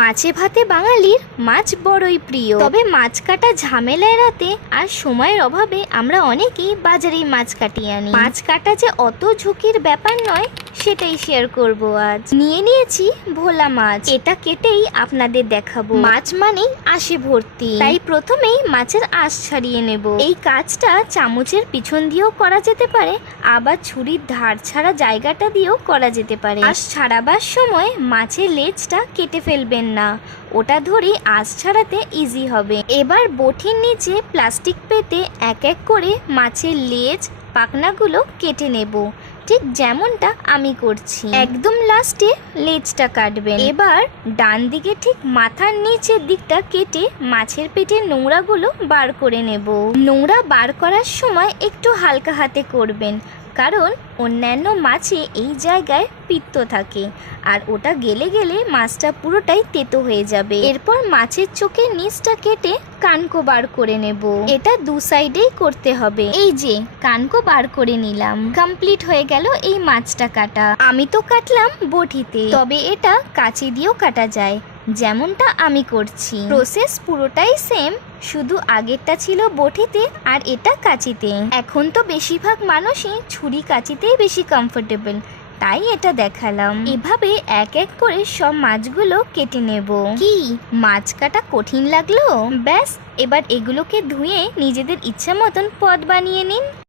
মাছে ভাতে বাঙালির মাছ বড়ই প্রিয়, তবে মাছ কাটা ঝামেলা এড়াতে আর সময়ের অভাবে আমরা অনেকেই বাজারেই মাছ কাটিয়ে আনি। মাছ কাটা যে অত ঝুঁকির ব্যাপার নয়, সেটাই শেয়ার করব আজ। নিয়ে নিয়েছি ভোলা মাছ, এটা কেটেই আপনাদের দেখাবো। মাছ মানেই আঁশে ভর্তি, তাই প্রথমেই মাছের আঁশ ছাড়িয়ে নেব। এই কাজটা চামচের পিছন দিয়েও করা যেতে পারে, আবার ছুরির ধার ছাড়া জায়গাটা দিয়েও করা যেতে পারে। আঁশ ছাড়াবার সময় মাছের লেজটা কেটে ফেলবেন না, ওটা ধরে আঁশ ছাড়াতে ইজি হবে। এবার বটির নিচে প্লাস্টিক পেতে এক এক করে মাছের লেজ পাখনাগুলো কেটে নেব, ঠিক যেমনটা আমি করছি। একদম লাস্টে লেজটা কাটবেন। এবার ডান দিকে ঠিক মাথার নিচের দিকটা কেটে মাছের পেটের নোংরাগুলো বার করে নেব। নোংরা বার করার সময় একটু হালকা হাতে করবেন, কারণ অন্যান্য মাছে এই জায়গায় পিত্ত থাকে, আর ওটা গেলে গেলে মাছটা পুরোটাই তেতো হয়ে যাবে। এরপর মাছের চোখের নিচটা কেটে কানকো বার করে নেব। এটা দু সাইডেই করতে হবে। এই যে কানকো বার করে নিলাম, কমপ্লিট হয়ে গেল এই মাছটা কাটা। আমি তো কাটলাম বটিতে, তবে এটা কাঁচি দিয়েও কাটা যায়, যেমনটা আমি করছি। প্রসেস পুরোটাই সেম, শুধু আগেরটা ছিল বটিতে আর এটা কাঁচিতে। এখন তো বেশিরভাগ মানুষই ছুরি কাঁচিতেই বেশি কমফোর্টেবল, তাই এটা দেখালাম। এভাবে এক এক করে সব মাছগুলো কেটে নেব। কি মাছ কাটা কঠিন লাগলো? ব্যাস, এবার এগুলোকে ধুয়ে নিজেদের ইচ্ছা মতন পদ বানিয়ে নিন।